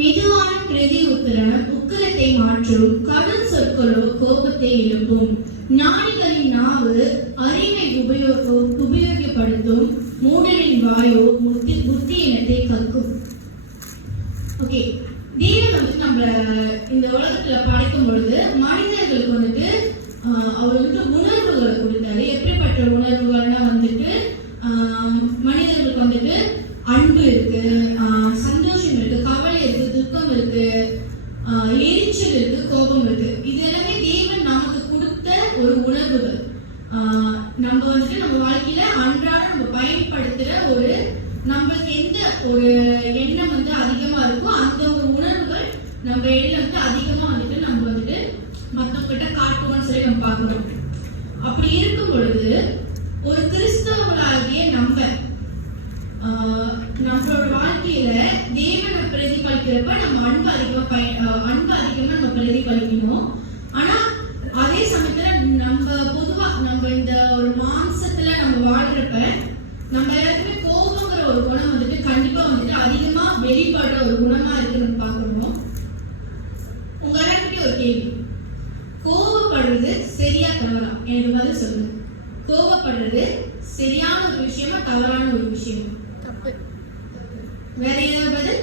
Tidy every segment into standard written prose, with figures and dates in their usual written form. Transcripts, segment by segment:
மெதுவான பிரதி உத்தரம் உக்கிரத்தை மாற்றும், கடும் சொற்களோ கோபத்தை எழுப்பும். ஞானிகளின் நாவு அறிவை உபயோகப்படுத்தும், மூடரின் வாயோ புத்தியினத்தை கக்கும். ஓகே, தேவன் வந்து நம்ம இந்த உலகத்துல படைக்கும் பொழுது மனிதர்களுக்கு வந்துட்டு அவர் வந்துட்டு உணர்வுகளை கொடுத்தாரு. எப்படிப்பட்ட உணர்வுகள்னா வந்துட்டு மனிதர்களுக்கு வந்துட்டு அன்பு இருக்கு, சந்தோஷம் இருக்கு, கவலை இருக்கு, துக்கம் இருக்கு, எரிச்சல் இருக்கு, கோபம் இருக்கு. இது எல்லாமே தேவன் நமக்கு கொடுத்த ஒரு உணர்வுகள். நம்ம வந்துட்டு நம்ம வாழ்க்கையில அன்றாடம் நம்ம பயன்படுத்துற ஒரு நம்மளுக்கு எந்த ஒரு எண்ணம் வந்து அதிகமா இருக்கோ அந்த ஒரு உணர்வுகள் நம்ம இடையில வந்து அதிகமா வந்துட்டு நம்ம வந்துட்டு மற்றவங்கிட்ட காட்டுவோம்னு சொல்லி நம்ம பார்க்கிறோம். அப்படி இருக்கும் பொழுது ஒரு கிறிஸ்தவர்களாகிய நம்மளோட வாழ்க்கையில தேவனை பிரதிபலிக்கிறப்ப நம்ம அன்பு அதிகமா நம்ம பிரதிபலிக்கணும். ஆனா அதே சமயத்துல நம்ம பொதுவா நம்ம இந்த ஒரு மாம்சத்துல நம்ம வாழ்றப்ப நம்ம எல்லாருக்குமே கோபங்கிற ஒரு குணம் வந்துட்டு கண்டிப்பா வந்துட்டு அதிகமா வெளிப்படுற ஒரு குணமா இருக்குன்னு பாக்குறோம். உங்க எல்லாருக்கிட்டே ஒரு கேள்வி, கோபப்படுறது சரியா தவறா? எனக்கு பதில் சொல்லுங்க. கோபப்படுறது சரியான ஒரு விஷயமா தவறான ஒரு விஷயமா? தப்பு. வேற ஏதாவது பதில்?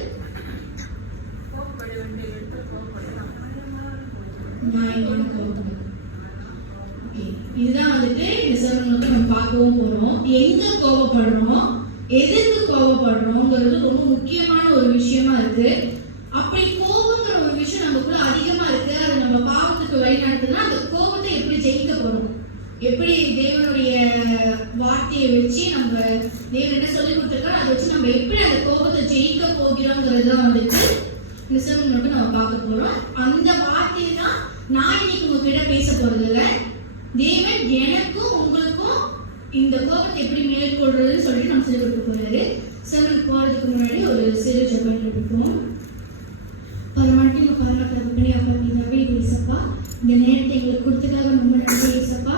இதுதான் வந்துட்டு இந்த சிறப்பு நம்ம பார்க்கவும் போறோம். எங்க கோபப்படுறோம், எதுக்கு கோபப்படுறோம்ங்கிறது ரொம்ப முக்கியமான ஒரு விஷயமா இருக்கு. அப்படி கோபங்கிற ஒரு விஷயம் நமக்குள்ள அதிகமா இருக்கு, அதை நம்ம பாவத்துக்கு வழி நடத்துனா அந்த கோபத்தை எப்படி ஜெயிக்க போறோம்? எப்படி தேவனுடைய வார்த்தையை வச்சு நம்ம தேவன் என்ன சொல்லி கொடுத்துருக்காரு அதை வச்சு நம்ம எப்படி அந்த கோபத்தை ஜெயிக்க போகிறோங்கிறது தான் வந்துட்டு இந்த சிறப்பு மட்டும் நம்ம பார்க்க போறோம். அந்த வார்த்தையை தான் நான் இன்னைக்கு உங்ககிட்ட பேச போறது இல்லை. தேவன் எனக்கும் உங்களுக்கும் இந்த கோபத்தை எப்படி மேற்கொள்றதுன்னு சொல்லிட்டு நம்ம சொல்லி கொடுக்க போறாரு. சிறப்பு போறதுக்கு முன்னாடி ஒரு சிறு ஜெபம் எடுப்போம். பரமாட்டில் பரமத்தகப்பனே, அப்பா பிதாவே, இயேசப்பா, இந்த நேரத்தை எங்களுக்கு கொடுத்ததாக ரொம்ப நன்றி இயேசப்பா.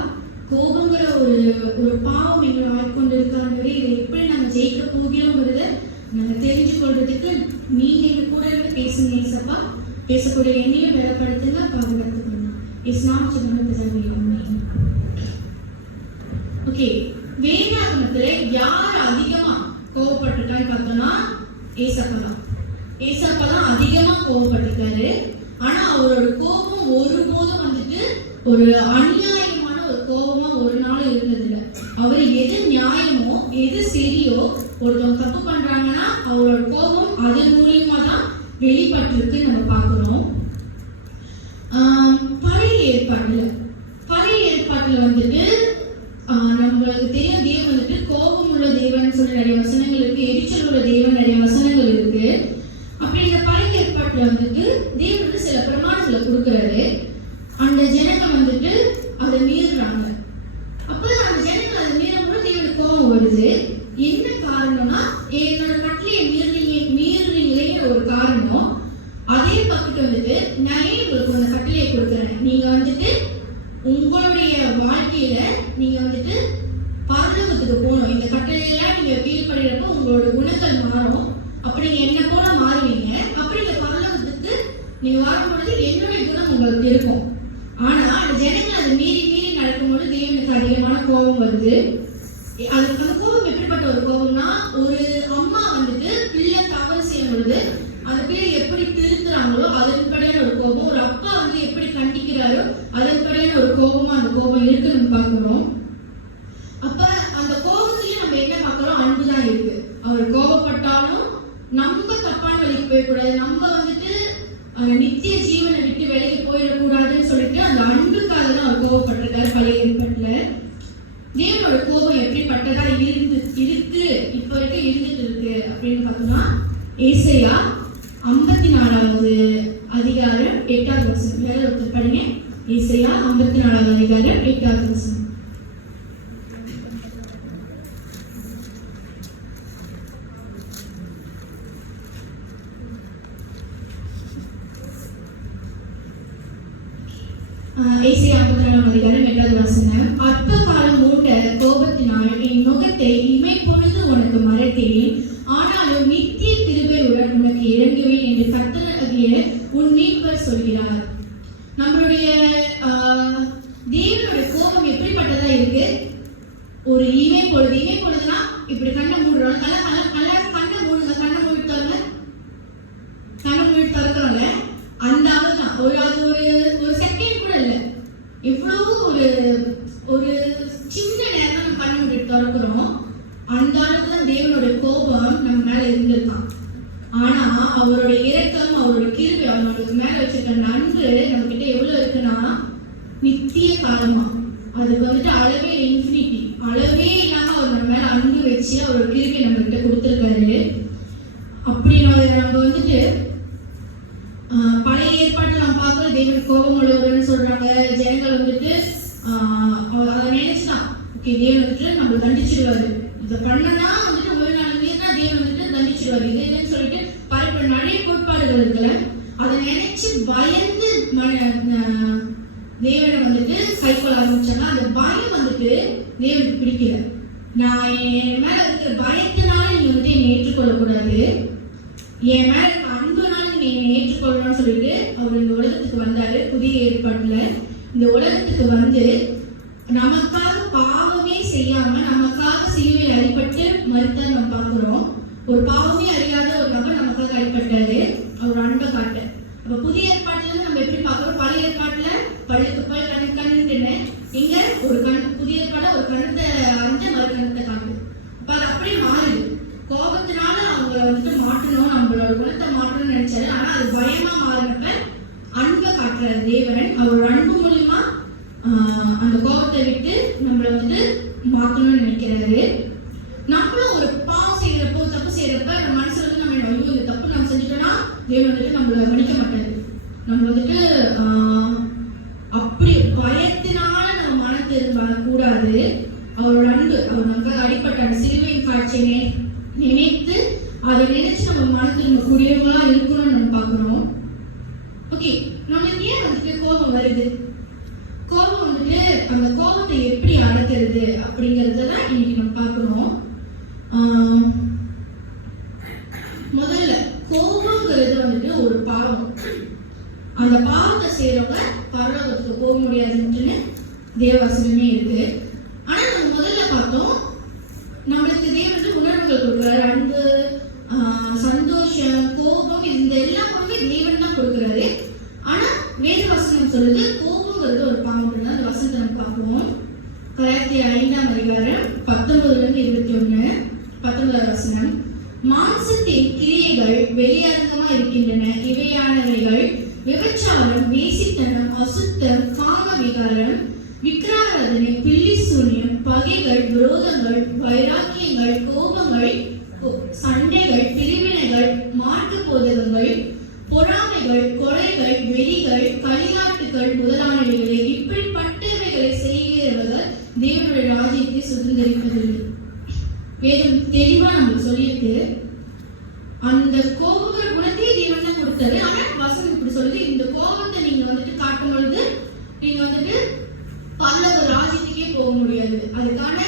கோபங்கிற ஒரு பாவம் எங்களை ஆட்கொண்டு இருக்காங்க. இதை எப்படி நாங்க ஜெயிக்க போகிறோங்கிறத நாங்க தெரிஞ்சு கொள்றதுக்கு நீங்க எங்க கூட இருந்து பேசுங்க இயேசப்பா. பேசக்கூடிய என்னையும் வேலைப்படுத்துங்க, பாதுகாத்துக்கணும். ஓகே, வேதாகமத்துல யார் அதிகமா கோபப்பட்டிருக்கான்னு பார்த்தோம்னா ஏசப்பா தான். ஏசப்பா தான் அதிகமா கோபப்பட்டிருக்காரு. ஆனா அவரோட கோபம் ஒருபோதும் வந்துட்டு ஒரு அநியாயமான ஒரு கோபமா ஒரு நாள் இருந்ததில்லை. அவர் எது நியாயமோ எது சரியோ, ஒருத்தவங்க தப்பு பண்றாங்கன்னா அவரோட கோபம் அதன் மூலியமா தான் வெளிப்பட்டிருக்கு நம்ம பார்க்கிறோம். பழைய ஏற்பாட்டுல வந்துட்டு நம்மளுக்கு தெரியும் தேவன் வந்துட்டு கோபம் உள்ள தேவன் சொல்லி நிறைய வசனங்கள் இருக்கு, எரிச்சல் உள்ள தேவன் நிறைய வசனங்கள் இருக்கு. அப்படி இந்த பழைய ஏற்பாட்டுல வந்துட்டு தேவன் வந்து சில பிரமாணங்களை கொடுக்குறாரு. அந்த ஜனங்கள் வந்துட்டு அதை மீறுறாங்க. அப்ப அந்த ஜனங்கள் அதை மீறும்போது தேவனுக்கு கோபம் வருது. என்ன காரணம்னா, என்னோட கட்டளையை மீறுறீங்களே ஒரு காரணம். அதே பக்கத்து வந்துட்டு நான் ஏன் உங்களுக்கு அந்த கட்டளையை கொடுக்குறேன், நீங்க வந்துட்டு உங்களுடைய வாழ்க்கையில நீங்க வந்துட்டு பரலோகத்துக்கு போகணும். இந்த கட்டளையெல்லாம் நீங்க கீழ்படுறப்ப உங்களோட குணங்கள் மாறும். அப்படி நீங்க என்ன போல மாறுவீங்க. அப்படி இந்த பரலோகத்துக்கு நீங்க வரும்பொழுது என்னுடைய குணம் உங்களுக்கு இருக்கும். ஆனா அந்த ஜனங்கள் அதை மீறி நடக்கும்போது தேவனுக்கு அதிகமான கோபம் வருது. அந்த கோபம் எப்படிப்பட்ட ஒரு கோபம்னா, ஒரு அம்மா வந்துட்டு பிள்ளை தவறு செய்யும் பொழுது அந்த பிள்ளை எப்படி திருத்துறாங்களோ அதன்படியான ஒரு கோபம், ஒரு அப்பா வந்து எப்படி கண்டிக்கிறாரோ அதன்படியான ஒரு கோபமா அந்த கோபம் இருக்குன்னு பார்க்கிறோம். அப்ப அந்த கோபத்திலயும் நம்ம என்ன பார்க்கிறோம், அன்புதான் இருக்கு. அவர் கோபப்பட்டாலும் நம்ம தப்பான வழிக்கு போயிடக்கூடாது, நம்ம வந்துட்டு நித்திய ஜீவனை விட்டு வெளியே போயிடக்கூடாதுன்னு சொல்லிட்டு அந்த அன்புக்காக தான் அவர் கோபப்பட்டிருக்காரு. பழைய ஏற்பாட்டுல தேவனோட கோபம் எப்படிப்பட்டதா இருக்கு இப்ப வரைக்கும் இருந்துட்டு இருக்கு அப்படின்னு பார்த்தோம்னா, ஏசாயா 54வது அதிகாரம் 8வது வசனம். வேற ஒருத்தர் படிங்க. ஏசாயா 54வது அதிகாரம் 8வது வசனம். ஏசாயா 54வது அதிகாரம் 8வது வசனம். அற்ப காலம் மூட்ட கோபத்தினால் என் முகத்தை இமைப்பொழுது உனக்கு மறைத்தேன், ஆனாலும் நித்திய கிருபையுடன் உனக்கு இறங்குவேன் என்று கர்த்தர் சொல்கிறார். நம்மளுடைய தேவனுடைய கோபம் எப்படிப்பட்டதா இருக்கு? ஒரு இமை பொழுதுனா இப்படி கண்ணை மூடுறோம், கண்ணை மூடுங்க, கண்ணை மூடி திறக்கிறோம்ல, அந்த அளவு தான். ஒரு செகண்ட் கூட இல்லை, எவ்வளவு ஒரு சின்ன நேரம் நம்ம கண்ணை மூடி திறக்கிறோம், அந்த அளவுக்கு தான் தேவனுடைய கோபம் நம்ம மேல இருந்திருக்கான். ஆனா அவருடைய இரக்கம், அவருடைய கிருபை, அவர் நம்மளுக்கு மேல வச்சிருக்க நன்கு நம்ம கிட்ட எவ்வளவு இருக்குன்னா நித்திய காலமா. அதுக்கு வந்துட்டு அளவே இன்ஃபினிட்டி, அளவே இல்லாம அவர் நம்ம மேல அன்பு வச்சு அவரோட கிருபை நம்ம கிட்ட கொடுத்துருக்காரு. அப்படி நம்ம வந்துட்டு பழைய ஏற்பாட்டில் நம்ம பார்க்கல, தேவன் கோபம் உள்ளவர்னு சொல்றாங்க. ஜனங்கள் வந்துட்டு அதை நினைச்சுதான் ஓகே தேவன் வந்துட்டு நம்மளை தண்டிச்சிடுவாரு, இதை பண்ணனா வந்துட்டு ஒரு நாள் தான் தேவன் வந்துட்டு தண்டிச்சிடுவாரு இதுன்னு சொல்லிட்டு பல நிறைய கோட்பாடுகள் இருக்குல்ல. அதை நினைச்சு பயந்து தேவனை வந்துட்டு கைக்கொள்ள ஆரம்பிச்சாங்க. அந்த பயம் வந்துட்டு தேவனுக்கு பிடிக்கல. நான் என் மேல இருக்கிற பயத்தினால நீங்க வந்துட்டு என்னை ஏற்றுக்கொள்ளக்கூடாது, என் மேல இருக்க அன்புனால நீங்க என்னை ஏற்றுக்கொள்ளணும்னு சொல்லிட்டு அவர் இந்த உலகத்துக்கு வந்தாரு. புதிய ஏற்பாட்டுல இந்த உலகத்துக்கு வந்து நமக்காக பாவமே செய்யாம நமக்காக சிலுவையில் அடிபட்டு மரித்தார் நம்ம பார்க்கிறோம். ஒரு பாவமே அறியாத ஒரு நபர் நமக்காக அடிபட்டாரு, அவர் அன்பை காட்ட. அப்ப புதிய ஏற்பாட்டுல நம்ம எப்படி பார்க்கிறோம்? பழைய ஏற்பாட்டுல பள்ளிக்கு போய் கண்ணுன்னு இங்க ஒரு புதிய ஏற்பாடு ஒரு கண்ணத்தை அறிஞ்ச மறு கண்ணத்தை காட்டும். அப்ப அது அப்படியே மாறுது. கோபத்தினால அவங்கள வந்துட்டு மாற்றணும், நம்மளோட குணத்தை மாற்றணும்னு நினைச்சாரு. ஆனா அது பயமா மாறினப்ப அன்பை காட்டுற தேவன் அவரோட அன்பு மூலியமா அந்த கோபத்தை விட்டு நம்மளை வந்துட்டு மாற்றணும்னு நினைக்கிறாரு. நம்மளும் ஒரு பாவம் செய்யறப்போ, தப்பு செய்யறப்ப நம்ம மனசுல வந்து நம்ம ஐயோ இந்த தப்பு நம்ம செஞ்சுட்டோம்னா தேவன் வந்துட்டு நம்மள மன்னிக்க மாட்டாரு. நம்ம வந்துட்டு அப்படி பயத்தினால நம்ம மனத்திற்கு வரக்கூடாது. அவரோட அன்பு, அவர் நமக்காக அடிப்பட்ட அந்த சிலுவையின் காட்சியை நினைத்து அதை நினைச்சு நம்ம மனத்திற்கு கூடியவங்களா இருக்கணும்னு நம்ம பார்க்கிறோம். ஓகே, நம்மளுக்கு ஏன் வந்துட்டு கோபம் வருது? கோபம் வந்துட்டு அந்த கோபத்தை எப்படி அடக்கிறது அப்படிங்கறதான் இன்னைக்கு நம்ம பார்க்கணும். முதல்ல கோபங்கிறது வந்துட்டு ஒரு பாவம். அந்த பாவத்தை செய்யறவங்க பரலோகத்துக்கு போக முடியாதுன்னு தேவவசனமே இருக்கு. ஆனா நம்ம முதல்ல பார்த்தோம், நம்மளுக்கு தேவன் உணர்வுகள் கொடுக்குறாரு. அன்பு, சந்தோஷம், கோபம், இந்த எல்லா பொருளும் தேவன் தான் கொடுக்குறாரு. ஆனா வேத வசனம் சொல்லுது கோபங்கிறது ஒரு பாவம். அந்த வசனத்தை நம்ம பார்ப்போம். கலாத்தியர் 5ஆம் அதிகாரம் 19-21 19வது வசனம். மாம்சத்தின் கிரியைகள் வெளியரங்கமா இருக்கின்றன, இவையானவைகள் விபச்சாரம், வேசித்தனம், அசுத்தம், காம விகாரம், விக்கிராராதனை, பில்லி சூன்யம், பகைகள், விரோதங்கள், வைராக்கியங்கள், கோபங்கள், சண்டைகள், பிரிவினைகள், மாற்று போதகங்கள், பொறாமைகள், கொலைகள், வெறிகள், களியாட்டுகள் முதலானவைகளை இப்படிப்பட்டவைகளை செய்கிறவர்கள் தேவனுடைய ராஜ்யத்தை சுதந்திரிப்பதில்லை. வேதம் தெளிவா நம்மளுக்கு சொல்லியிருக்கு. அந்த கோபங்கிற குணத்தையே தேவன் தான் கொடுத்தாரு. ஆனா வசனம் இப்படி சொல்லுது, இந்த கோபத்தை நீங்க வந்துட்டு காட்டும் பொழுது நீங்க வந்துட்டு பல்லவ ராஜ்யத்துக்கே போக முடியாது. அதுக்கான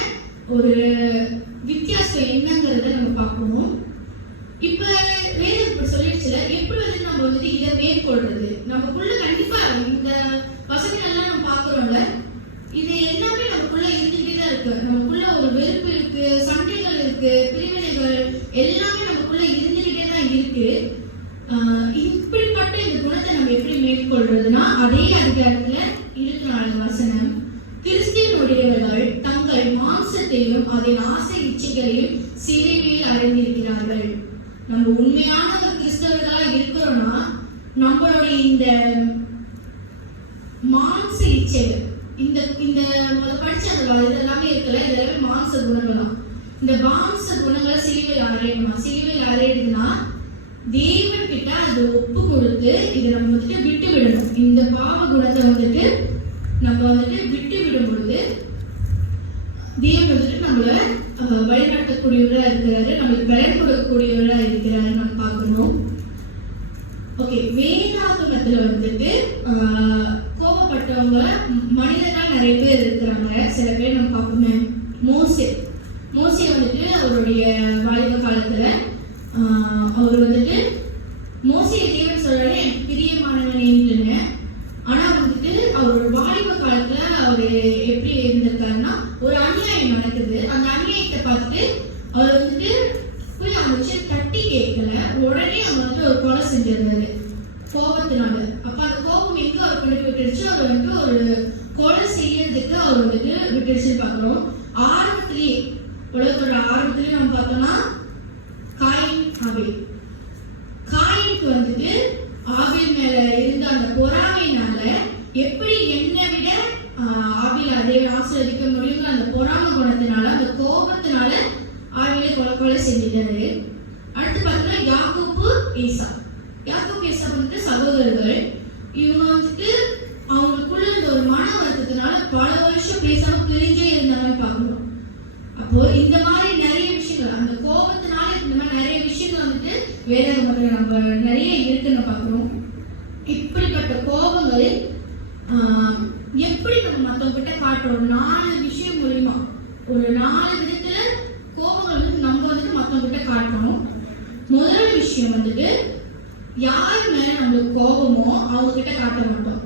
ஒரு வித்தியாசம் என்னங்கிறத நம்ம பார்க்கணும். இப்ப வேதம் இப்படி சொல்லிடுச்சுல, எப்படி வந்து நம்ம வந்துட்டு இதை மேற்கொள்றது? நமக்குள்ள கண்டிப்பா இந்த வசனங்கள்லாம் நம்ம பார்க்கிறோம்ல, இது எல்லாமே நமக்குள்ள இருந்துகிட்டே தான் இருக்கு. நமக்குள்ள ஒரு வெறுப்பு இருக்கு, சண்டைகள் இருக்கு, பிரிவினைகள் எல்லாமே நமக்குள்ள இருந்துகிட்டே தான் இருக்கு. இப்படிப்பட்ட இந்த குணத்தை நம்ம எப்படி மேற்கொள்றதுன்னா, அதே அதிகாரத்துல 24 வசனம், கிறிஸ்துவினுடையவர்கள் தங்கள் மாம்சத்தையும் அதன் ஆசை இச்சைகளையும் சிலுவையில் அடைந்திருக்கிறார்கள். நம்ம உண்மையான ஒரு கிறிஸ்தவர்களா இருக்கிறோம்னா நம்மளுடைய இந்த மாம்ச இச்சைகள், இந்த படிச்ச அந்த இதெல்லாமே இருக்குல்ல, இதெல்லாமே மாம்ச குணங்கள் தான். இந்த மாம்ச குணங்களை சிலுவையில் அறையணுமா? சிலுவையில் அறையிறதுன்னா தேவன் கிட்ட அதை ஒப்பு கொடுத்து இதை நம்ம வந்துட்டு விட்டு விடணும். இந்த பாவ குணத்தை வந்துட்டு நம்ம வந்துட்டு விட்டு விடும் பொழுது தேவன் வந்துட்டு நம்மள வழிநடத்தக்கூடியவரா இருக்கிறாரு, நம்மளுக்கு பலன் கொடுக்கக்கூடியவரா இருக்கிறாரு நம்ம பார்க்கணும். ஓகே, வேதாகமத்துல வந்துட்டு கோபப்பட்டவங்க மனிதனா நிறைய பேர் இருக்கிறாங்க. சில பேர் நம்ம பார்ப்போமே, மோசே வந்துட்டு அவருடைய வாலிப காலத்துல அவர் வந்துட்டு மோசே தேவன் சொல்றாரு, எனக்கு பிரியமானவன் என்று கேட்கல, உடனே அவன் வந்து ஒரு கொலை செஞ்சிருந்தாரு கோபத்தினால. அப்ப அந்த கோபம் எங்க அவர் கொண்டு விட்டுருச்சு, அவர் வந்து ஒரு கொலை செய்யறதுக்கு அவர் வந்துட்டு விட்டுருச்சுன்னு பாக்குறோம். ஆரம்பத்திலேயே, உலகத்தோட ஆரம்பத்திலேயே நம்ம பார்த்தோம்னா காயின் ஆபேல். காயினுக்கு வந்துட்டு ஆபேல் மேல இருந்த அந்த பொறாமையினால எப்படி என்னை விட ஆபேல் அதே ஆசீர்வதிக்க முடியுங்கிற அந்த பொறாமை குணத்தினால, அந்த கோபத்தினால ஆபேலை கொலை செஞ்சிட்டாரு. அடுத்து பார்த்தோம்னா யாக்கோபு ஏசா. யாக்கோபு ஏசா வந்துட்டு சகோதரர்கள். இவங்க வந்துட்டு அவங்களுக்குள்ள இந்த ஒரு மன வருத்தத்தினால பல வருஷம் பேசாம பிரிஞ்சே இருந்தாங்கன்னு பார்க்கணும். அப்போ இந்த மாதிரி நிறைய விஷயங்கள், அந்த கோபத்தினால இந்த மாதிரி நிறைய விஷயங்கள் வந்துட்டு வேதாகமத்துல நம்ம நிறைய இருக்குன்னு பார்க்கிறோம். இப்படிப்பட்ட கோபங்கள் எப்படி நம்ம மற்றவங்க கிட்ட காட்டுறோம்? 4 விஷயம் மூலியமா, ஒரு 4 விதத்துல கோபங்கள் வந்து நம்ம வந்துட்டு மற்றவங்க கிட்ட காட்டணும். முதல் விஷயம் வந்துட்டு யார் மேல நம்மளுக்கு கோபமோ அவங்க கிட்ட காட்ட மாட்டோம்.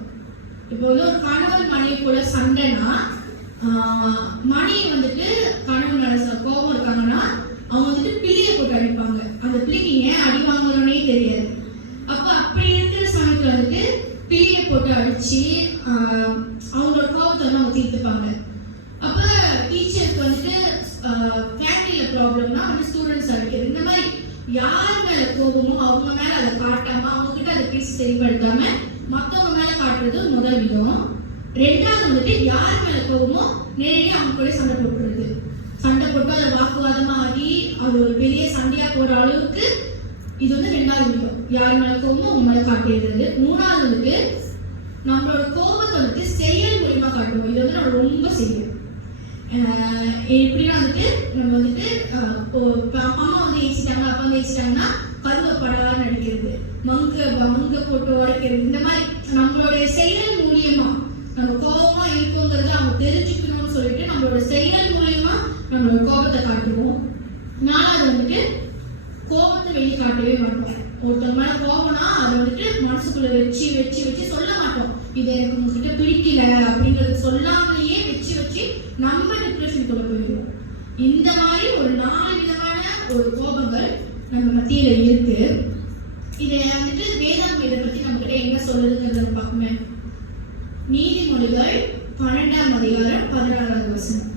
இப்போ வந்து ஒரு கணவன் மனைவி கூட சண்டைனா, மனைவி வந்துட்டு கணவன் மேல கோபம் இருக்காங்கன்னா அவங்க வந்துட்டு பிள்ளையை போட்டு அடிப்பாங்க. அந்த பிள்ளைக்கு ஏன் அடி வாங்குறோன்னே தெரியாது. அப்ப அப்படி இருக்கிற சமயத்துல வந்துட்டு பிள்ளையை போட்டு அடிச்சு அவங்களோட கோபத்தை வந்து அவங்க தீர்த்துப்பாங்க. அப்ப டீச்சருக்கு வந்துட்டு ஃபேமிலியில ப்ராப்ளம்னா வந்து ஸ்டூடெண்ட்ஸ் அடிக்கிறது. இந்த மாதிரி யார் மேல கோபமோ அவங்க மேல அதை காட்டாம, அவங்க கிட்ட அதை பேசி சரிப்படுத்தாம மற்றவங்க மேல காட்டுறது முதல் விதம். ரெண்டாவது வந்துட்டு யார் மேல கோபமோ நேரடியாக அவங்க கூட சண்டை போட்டுறது. சண்டை போட்டு அதை வாக்குவாதமா ஆகி அது ஒரு பெரிய சண்டையா போற அளவுக்கு இது வந்து ரெண்டாவது விதம். யார் மேல கோபமோ அவங்க மேல காட்டிடுறது. மூணாவது வந்துட்டு நம்மளோட கோபத்தை வந்துட்டு செயல் மூலியமா காட்டுவோம். இது வந்து நம்ம ரொம்ப செய்வோம். எப்படின்னா வந்துட்டு நம்ம வந்துட்டு அம்மா வந்து ஏசிட்டாங்க, அப்பா வந்து ஏசிட்டாங்கன்னா கருவப்படான்னு நடிக்கிறது, மங்க போட்டு உடைக்கிறது. இந்த மாதிரி நம்மளுடைய செயல் மூலியமா நம்ம கோபமா இருக்கோங்கிறத அவங்க தெரிஞ்சுக்கணும்னு சொல்லிட்டு நம்மளோட செயல் மூலியமா நம்மளோட கோபத்தை காட்டுவோம். நாலாவது வந்துட்டு கோபத்தை வெளிக்காட்டவே மாட்டோம். ஒருத்தவங்க மேல கோபம்னா அதை வந்துட்டு மனசுக்குள்ள வச்சு வச்சு வச்சு சொல்ல மாட்டோம். இது எனக்கு உங்ககிட்ட பிடிக்கல அப்படிங்கறது சொல்லாமலேயே வச்சு வச்சு நம்ம டிப்ரெஷன் கொண்டு போயிடுவோம். இந்த மாதிரி ஒரு 4 விதமான ஒரு கோபங்கள் நம்ம மத்தியில இருக்கு. இதை வந்துட்டு வேதாகம் இதை பத்தி நம்ம கிட்ட என்ன சொல்லுதுங்கிறத பார்க்கணுமே. நீதிமொழிகள் 12ஆம் அதிகாரம் 16வது வசனம்.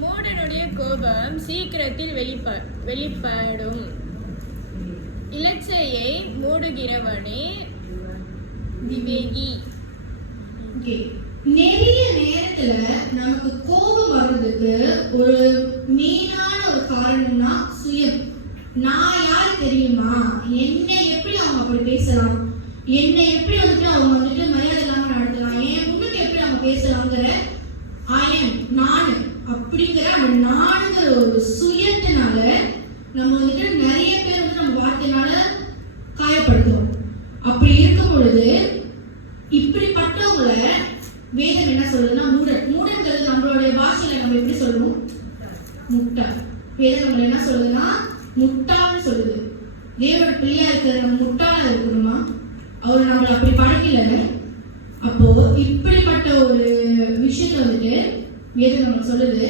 மூடனுடைய கோபம் சீக்கிரத்தில் வெளிப்படும், இலச்சையை மூடுகிறவனே விவேகி. நிறைய நேரத்துல நமக்கு கோபம் வர்றதுக்கு ஒரு மெயினான ஒரு காரணம்னா சுயம். நான் யார் தெரியுமா, என்னை எப்படி அவங்க அப்படி பேசலாம், என்னை எப்படி வந்துட்டு அவங்க வந்துட்டு மரியாதை இல்லாம நடத்தலாம், என் முன்னுக்கு எப்படி அவங்க பேசலாங்கிற நானு அப்படிங்கிற அந்த நானுங்கிற ஒரு சுயத்தினால நம்ம வந்துட்டு நிறைய பேர் வந்து நம்ம வார்த்தையினால காயப்படுத்துறோம். அப்படி இருக்கும் பொழுது இப்படிப்பட்டவங்களை வேதம் என்ன சொல்றதுன்னா மூடன்கிறது நம்மளுடைய பாஷையில நம்ம எப்படி சொல்லணும், முட்டாள். வேதம் நம்மள என்ன சொல்லுதுன்னா முட்டாள்னு சொல்லுது. தேவனோட பிள்ளையா இருக்கிற நம்ம முட்டாளா இருக்கணுமா? அவர் நம்மளை அப்படி படைக்கல. அப்போ இப்படிப்பட்ட ஒரு விஷயத்த வந்துட்டு வேதம் நம்ம சொல்லுது,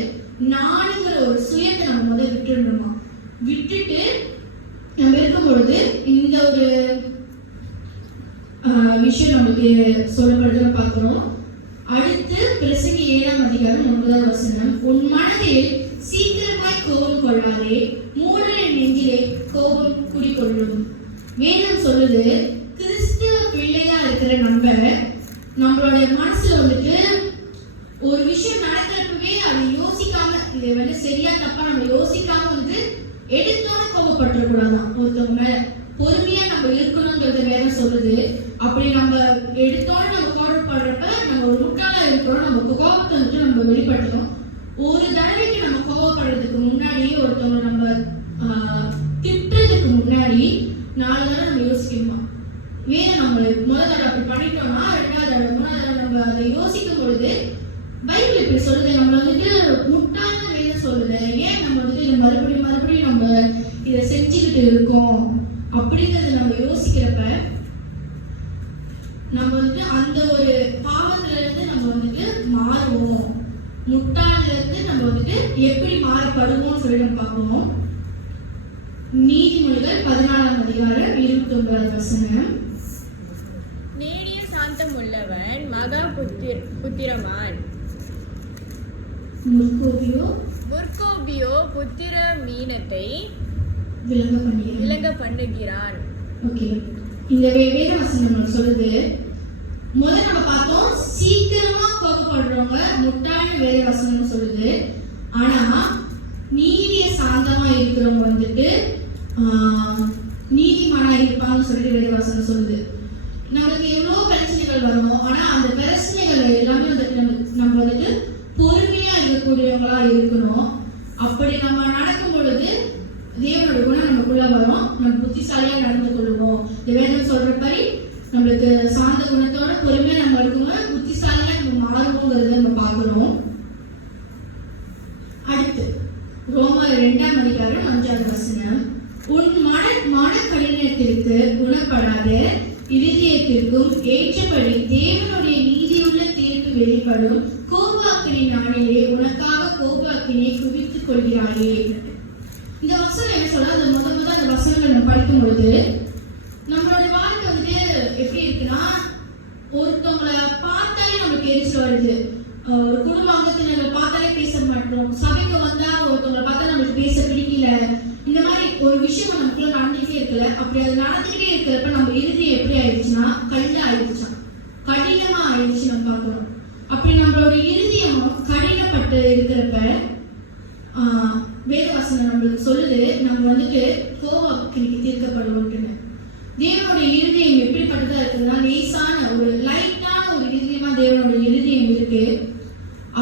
நானுங்கிற ஒரு சுயத்தை நம்ம முதல்ல விட்டுடணுமா. விட்டுட்டு நம்ம இருக்கும் பொழுது இந்த ஒரு விஷயம் நமக்கு சொல்லப்படுறத பார்க்கிறோம். அடுத்து பிரசங்கி 7ஆம் அதிகாரம் 9வது வசனம். உன் மனதில் சீக்கிரமாய் கோபம் கொள்ளாதே, மூடரின் நெஞ்சிலே கோபம் குடிக்கொள்ளும். வேதம் சொல்லுது, கிறிஸ்துவ பிள்ளையா இருக்கிற நம்மளுடைய மனசுல வந்துட்டு ஒரு விஷயம் நடக்கிறப்பவே அதை யோசிக்காம, இதை வந்து சரியா தப்பா நம்ம யோசிக்காம வந்து எடுத்தோன்னு கோபப்பட்டுறக்கூடாதான். ஒருத்தவங்க மேல பொறுமையா நம்ம இருக்கணுங்கிறத வேதம் சொல்லுது. அப்படி நம்ம எடுத்தோன்னு நம்ம கோபப்படுறப்ப நம்ம ஒரு முட்டாளா இருக்கிறோம். நம்ம கோபத்தை வந்துட்டு நம்ம வெளிப்படுத்தணும். ஒரு தடவைக்கு நம்ம கோபப்படுறதுக்கு முன்னாடியே ஒருத்தவங்க நம்ம திட்டுறதுக்கு முன்னாடி 4 தடவை நம்ம யோசிக்கணுமா. வேணும் நம்ம முதல் தடவை அப்படி பண்ணிட்டோம்னா 2வது தடவை 3வது தடவை நம்ம அதை யோசிக்கும் பொழுது பைபிள் இப்படி சொல்லுது, நம்ம வந்துட்டு முட்டாள வேதம் சொல்லுது. ஏன் நம்ம வந்துட்டு இதை மறுபடியும் நம்ம இதை செஞ்சுக்கிட்டு இருக்கோம் அப்படிங்கிறத நம்ம யோசிக்கிறப்ப நம்ம வந்துட்டு அந்த ஒரு பாவத்துல இருந்து நம்ம வந்துட்டு மாறுவோம். முட்டாள்ல இருந்து நம்ம வந்துட்டு எப்படி மாறப்படுவோம்னு சொல்லி நம்ம பார்ப்போம். நீதிமொழிகள் 14ஆம் அதிகாரம் 29வது வசனம். நேரிய சாந்தமுள்ளவன் மகா புத்திரமான். முற்கோபியோ புத்திர மீனத்தை விளங்க பண்ணுகிறான். ஓகே, இந்த வேத வசனம் நம்ம சொல்லுது. முதல்ல நம்ம பார்த்தோம், சீக்கிரமா கோபப்படுறவங்க முட்டாள்னு வேத வசனம் சொல்லுது. ஆனா நீதிய சாந்தமா இருக்கிறவங்க வந்துட்டு நீதிமானா இருப்பாங்கன்னு சொல்லிட்டு வேத வசனம் சொல்லுது. நமக்கு எவ்வளவு பிரச்சனைகள் வரும், ஆனா அந்த பிரச்சனைகள் எல்லாமே வந்துட்டு நம்ம வந்துட்டு பொறுமையா இருக்கக்கூடியவங்களா இருக்கணும். அப்படி நம்ம நடக்கும் பொழுது தேவனோட குணம் நமக்குள்ள வரும். நம்ம புத்திசாலியா நடந்து கொள்ளுவோம். இந்த வேதம் சொல்றபடி நம்மளுக்கு சாந்த குணத்தோட பொறுமையா நம்ம இருக்கணும், புத்திசாலியா நம்ம மாறுவோங்கிறத நம்ம பார்க்கணும். அடுத்து ரோமர் 2ஆம் அதிகாரம் 5வது வசனம். உன் மன கடினத்திற்கு குணப்படாத இருதயத்திற்கும் ஏற்றபடி தேவனுடைய நீதியுள்ள தீர்ப்பு வெளிப்படும் கோபாக்கினை நாளிலே உனக்காக கோபாக்கினை குவித்துக் கொள்கிறாயே. இந்த வசனம் என்ன சொல்ல, அந்த முதல் அந்த வசனங்கள் நம்ம படிக்கும் பொழுது நம்மளுடைய வாழ்க்கை வந்துட்டு எப்படி இருக்குன்னா, ஒருத்தவங்களை பார்த்தாலே நம்மளுக்கு எரிச்சல் வருது. ஒரு குடும்ப அங்கத்தினர்கள் பார்த்தாலே பேச மாட்டோம். சபைக்கு வந்தா ஒருத்தவங்களை பார்த்தா நம்மளுக்கு பேச பிடிக்கல. இந்த மாதிரி ஒரு விஷயம் நமக்குள்ள நடந்துகிட்டே இருக்குல்ல. அப்படி அது நடந்துகிட்டே இருக்கிறப்ப நம்ம இறுதி எப்படி ஆயிடுச்சுன்னா கல்ல ஆயிடுச்சான், கடினமா ஆயிடுச்சு நம்ம பார்க்கணும். அப்படி நம்மளோட இறுதியம் கடினப்பட்டு இருக்கிறப்ப வேதவசனம் நம்மளுக்கு சொல்லுது, நம்ம வந்துட்டு கோபக்கினைக்கு தீர்க்கப்படுவோம்னு. தேவனுடைய இருதயம் எப்படிப்பட்டதா இருக்குதுன்னா, லேசான ஒரு லைட்டான ஒரு இருதயமா தேவனுடைய இருதயம் இருக்கு.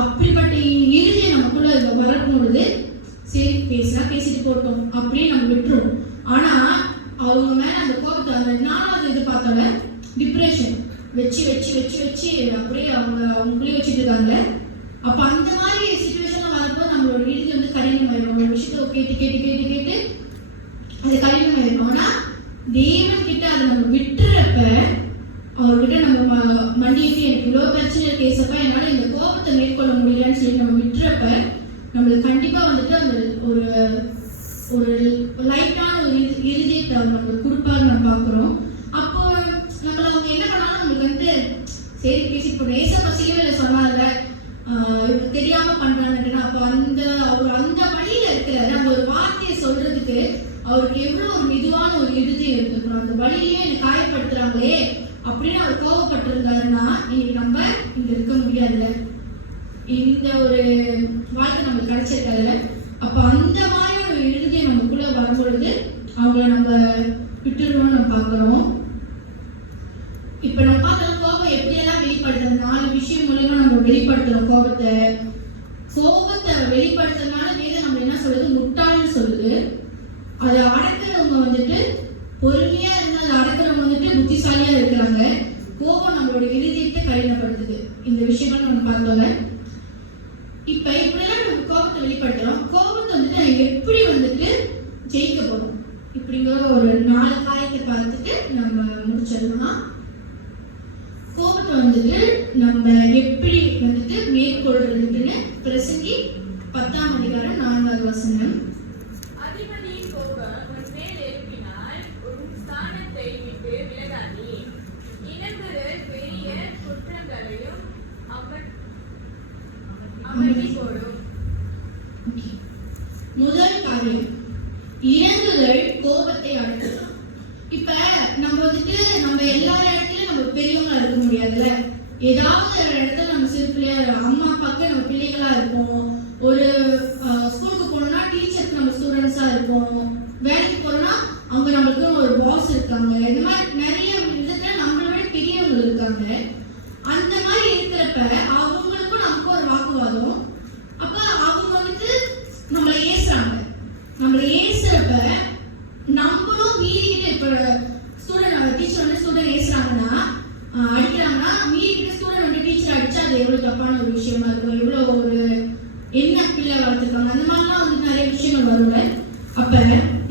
அப்படிப்பட்ட இருதயம் நமக்குள்ள வரக்கும் பொழுது சரி பேசினா பேசிட்டு போட்டோம் அப்படியே நம்ம விட்டுரும். ஆனா அவங்க மேல அந்த கோபத்தை அந்த 4வது இது பார்த்தால டிப்ரெஷன் வச்சு வச்சு வச்சு வச்சு அப்படியே அவங்களே வச்சுட்டு இருக்காங்க. அப்ப அந்த மாதிரி சிச்சுவேஷன்ல வரப்போ நம்மளோட இருதயம் வந்து கடினமாயிடும். ஒரு விஷயத்த கேட்டு கேட்டு கேட்டு கேட்டு அது கடினமாயிடும். ஆனா தேவன் கிட்ட அதை நம்ம விட்டுறப்ப, அவர்கிட்ட நம்ம மண்டிட்டு எனக்கு இவ்வளவு பிரச்சனை கேசப்பா என்னால இந்த கோபத்தை மேற்கொள்ள முடியலன்னு சொல்லி நம்ம விட்டுறப்ப நம்மளுக்கு கண்டிப்பா வந்துட்டு அந்த ஒரு ஒரு லைட்டான ஒரு இருதயத்தை நம்மளுக்கு கொடுப்பாரு நம்ம பார்க்குறோம். அப்போ நம்மள அவங்க என்ன பண்ணாலும் நம்மளுக்கு வந்து சரி பேசிட்டு போட்டோம். ஏசப்பா சிலுவையில சொன்னால இவங்க தெரியாம பண்றாங்கன்னா, அப்போ அவர் அந்த வழியில இருக்கிறாரு. அந்த ஒரு வார்த்தையை சொல்றதுக்கு அவருக்கு எவ்வளவு ஒரு மெதுவான ஒரு இருதயம் இருக்கணும். அந்த வழியிலேயே என்னை காயப்படுத்துறாங்களே அப்படின்னு அவர் கோபப்பட்டிருந்தாருன்னா இன்னைக்கு நம்ம இங்க இருக்க முடியாதுல்ல, இந்த ஒரு வாழ்க்கை நமக்கு கிடைச்சிருக்காதுல்ல. அப்ப அந்த மாதிரி ஒரு இருதயம் நமக்குள்ள வரும்பொழுது அவங்கள நம்ம விட்டுருவோம்னு நம்ம பார்க்கிறோம். இப்ப நம்ம பார்த்தோம் கோபம் எப்படியெல்லாம் வெளிப்படுத்துறது, 4 விஷயம் மூலமா நம்ம வெளிப்படுத்துறோம். கோபத்தை வெளிப்படுத்துறதுனால வேதம் நம்ம என்ன சொல்லுது, முட்டாள்னு சொல்லுது. அதை அடக்கிறவங்க வந்துட்டு பொறுமையா இருந்து அதை அடக்கிறவங்க வந்துட்டு புத்திசாலியா இருக்கிறாங்க. கோபம் நம்மளோட இருதயத்தை கடினப்படுத்துது. இந்த விஷயங்கள் நம்ம பார்த்தோங்க. இப்ப இப்படிலாம் நம்ம கோபத்தை வெளிப்படுத்துறோம். கோபத்தை வந்துட்டு எப்படி வந்துட்டு ஜெயிக்க போறோம் இப்படிங்கிற ஒரு 4 காரியத்தை பார்த்துட்டு நம்ம முடிச்சிடலாம். கோபத்தை வந்துட்டு நம்ம எப்படி வந்துட்டு மேற்கொள்றதுன்னு பிரசங்கி 10ஆம் அதிகாரம் 4வது வசனம். அதிபதியின் கோபம் உன் மேல் எழுப்பினால் உன் ஸ்தானத்தை விட்டு விலகாதே. இனங்குதல் பெரிய குற்றங்களையும் அமர்த்தி போடும். முதல் காரியம் இறங்குதல் கோபத்தை அடக்குது. இப்ப நம்ம வந்துட்டு நம்ம எல்லா இடத்துலயும் நம்ம பெரியவங்களா இருக்க முடியாதுல்ல. ஏதாவது ஒரு இடத்துல நம்ம சிறு பிள்ளையா அம்மா அப்பாவுக்கு நம்ம பிள்ளைகளா இருப்போம். ஒரு ஸ்கூலுக்கு போனோம்னா டீச்சருக்கு நம்ம ஸ்டூடெண்ட்ஸா இருப்போம். வேலைக்கு போனோம்னா அவங்க நம்மளுக்கு ஒரு பாஸ் இருக்காங்க. இந்த மாதிரி நிறைய விதத்துல நம்மளை விட பெரியவங்க இருக்காங்க. அந்த மாதிரி இருக்கிறப்ப அவங்களுக்கும் நமக்கும் ஒரு வாக்குவாதம். அப்ப அவங்க வந்துட்டு நம்மளை ஏசுறாங்க. நம்மளை ஏசுறப்ப நம்மளும் மீறிக்கிட்டு, இப்ப ஸ்டூடெண்ட் டீச்சர் வந்து ஸ்டூடெண்ட் ஏசுறாங்கன்னா அடிக்கிறாங்கன்னா மீறிக்கிட்டு ஸ்டூடெண்ட் வந்து டீச்சர் அடிச்சா அது எவ்வளவு தப்பான ஒரு விஷயமா இருக்கும். எவ்வளவு ஒரு என்ன பிள்ளை வளர்த்துருக்காங்க, அந்த மாதிரிலாம் வந்து நிறைய விஷயங்கள் வரும்ல. அப்ப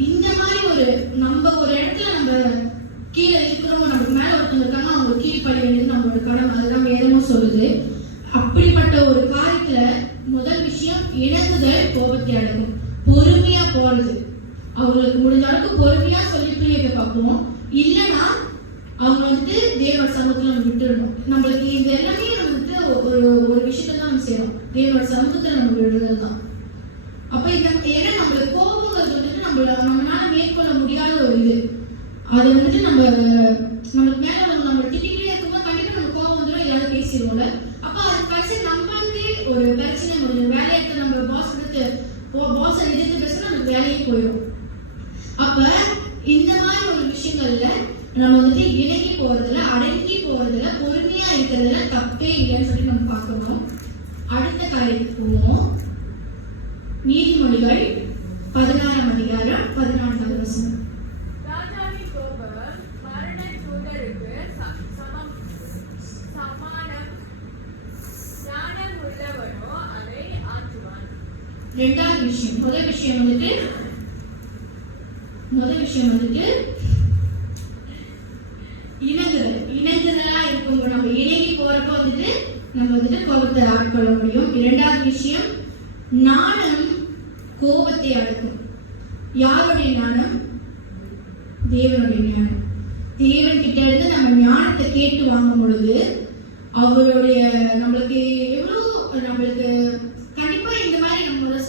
இந்த மாதிரி ஒரு நம்ம ஒரு இடத்துல நம்ம கீழே இருக்கிறவங்க நமக்கு மேல ஒருத்தவங்க இருக்காங்க, அவங்க கீழ்ப்படி வேண்டியது நம்மளோட கடமை. அதுதான் வேதமும் சொல்லுது. அப்படிப்பட்ட ஒரு காரியத்துல முதல் விஷயம் இணங்குதல் கோபத்தை அடக்கும். பொறுமையா போறது, அவங்களுக்கு முடிஞ்ச அளவுக்கு பொறுமையா சொல்லி புரிய வைக்க பார்ப்போம். இல்லைன்னா அவங்க வந்துட்டு தேவனோட சமூகத்துல நம்ம விட்டுடணும். நம்மளுக்கு இது எல்லாமே வந்துட்டு ஒரு ஒரு விஷயத்த தான் நம்ம செய்யணும். தேவனோட சமூகத்துல நம்ம விடுறது தான். அப்ப இந்த ஏன்னா நம்மளுக்கு கோபங்கிறது வந்துட்டு நம்மளால மேற்கொள்ள முடியாத ஒரு இது. அது வந்துட்டு நம்மளுக்கு மேல நம்ம திட்டிக்கிட்டே இருக்கும்போது கண்டிப்பா நம்ம கோபம் வந்துடும், ஏதாவது பேசிடுவோம்ல. அப்ப அது கடைசி நம்மளுக்கு ஒரு பிரச்சனை முடியும். வேலையை நம்ம பாஸ் எதிர்த்து பேசினா நமக்கு வேலையே போயிடும். அப்ப இந்த மாதிரி ஒரு விஷயங்கள்ல நம்ம வந்துட்டு இணங்கி போறதுல, அடங்கி போறதுல, பொறுமையா இருக்கிறதுல தப்பே இல்லைன்னு சொல்லி நம்ம பார்க்கணும். அடுத்த காரியத்துக்கு போவோம். நீதிமொழிகள் 16ஆம் அதிகாரம் 14வது வசனம். ராஜாவின் கோபம் மரண தூதருக்கு சமானம். ஞானம் உள்ளவனோ அதை ஆற்றுவான். ரெண்டாவது விஷயம், முதல் விஷயம் வந்துட்டு இணங்குதலா இருக்கும்போது நம்ம இணங்கி போறப்ப வந்துட்டு நம்ம வந்துட்டு கோபத்தை ஆட்கொள்ள முடியும். இரண்டாவது விஷயம், ஞானம் கோபத்தை அடக்கும். யாருடைய ஞானம்? தேவனுடைய ஞானம். தேவன் கிட்ட இருந்து நம்ம ஞானத்தை கேட்டு வாங்கும் பொழுது அவருடைய நம்மளுக்கு எவ்வளவு நம்மளுக்கு கண்டிப்பா இந்த மாதிரி நம்மளோட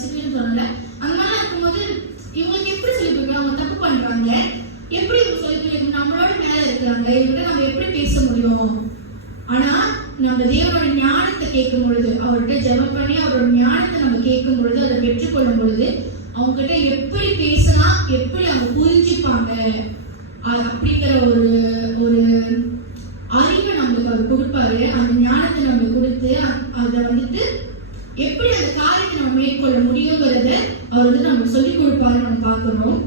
சிச்சுவேஷன் சொன்னல அந்த மாதிரி இருக்கும்போது இவங்களுக்கு எப்படி சொல்லி கொடுக்கணும்? அவங்க தப்பு பண்றாங்க, எப்படி இவங்க சொல்லி கொடுக்கணும்? நம்மளோட மேல இருக்கிறாங்க, இவங்க நம்ம எப்படி பேச முடியும்? ஆனா நம்ம தேவனோட ஞானத்தை கேட்கும் பொழுது, அவர்கிட்ட ஜெபம் பண்ணி அவரோட ஞானத்தை நம்ம கேட்கும் பொழுது, அதை பெற்றுக்கொள்ளும் பொழுது அவங்க கிட்ட எப்படி பேசலாம், எப்படி அவங்க புரிஞ்சுப்பாங்க அப்படிங்கிற ஒரு ஒரு அறிவை நம்மளுக்கு அவர் கொடுப்பாரு. அந்த ஞானத்தை நம்ம கொடுத்து அதை வந்துட்டு எப்படி அந்த காரியத்தை நம்ம மேற்கொள்ள முடியுங்கிறத அவர் வந்து நமக்கு சொல்லிக் கொடுப்பாரு. நம்ம பார்க்கணும்.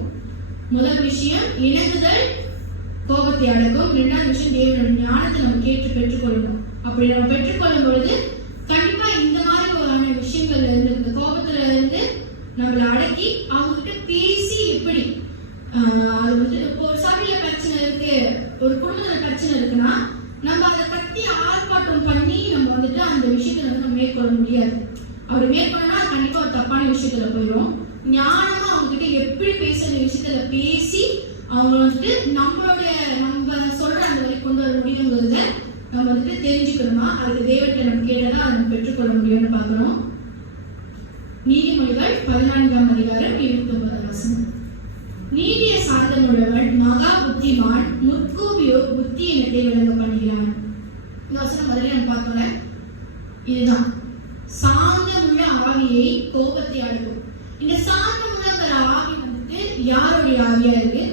முதல் விஷயம் இணங்குதல் கோபத்தை அடக்கும். இரண்டாவது விஷயம் தேவனோட ஞானத்தை நம்ம கேட்டு பெற்றுக்கொள்ளணும். அப்படி நம்ம பெற்றுக்கொள்ளும் பொழுது கண்டிப்பா இந்த மாதிரி விஷயங்கள்ல இருந்து, இந்த கோபத்துல இருந்து நம்மளை அடக்கி அவங்க கிட்ட பேசி எப்படி அது வந்து ஒரு சபையில பிரச்சனை இருக்கு, ஒரு குடும்பத்துல பிரச்சனை இருக்குன்னா நம்ம அதை பத்தி ஆர்ப்பாட்டம் பண்ணி நம்ம வந்துட்டு அந்த விஷயத்தை வந்து மேற்கொள்ள முடியாது. அவர் மேற்கொள்ளனா அது கண்டிப்பா ஒரு தப்பான விஷயத்துல போயிடும். ஞானமா அவங்க கிட்ட எப்படி பேச அந்த விஷயத்துல பேசி அவங்க வந்துட்டு நம்ம சொல்ற அந்த வரை கொண்டு வர முடியுங்கிறத நம்ம வந்துட்டு தெரிஞ்சுக்கணுமா, அதுக்கு தேவன்கிட்ட நம்ம கேட்டதான் அதை நம்ம பெற்றுக்கொள்ள முடியும்னு பார்க்கிறோம். நீதிமொழிகள் 14ஆம் அதிகாரம் 29வது வசனம். நீதியை சார்ந்தமுள்ளவன் மகா புத்திமான், முற்கூபியோ புத்தி இனத்தை விளங்க பண்ணுகிறான். இந்த வசனம் முதல்ல நம்ம பார்த்தோம்ல, இதுதான் சாந்தமுள்ள ஆவியை கோபத்தை அடக்கும். இந்த சாந்தமுள்ளங்கிற ஆவி வந்துட்டு யாருடைய ஆவியா இருக்கு?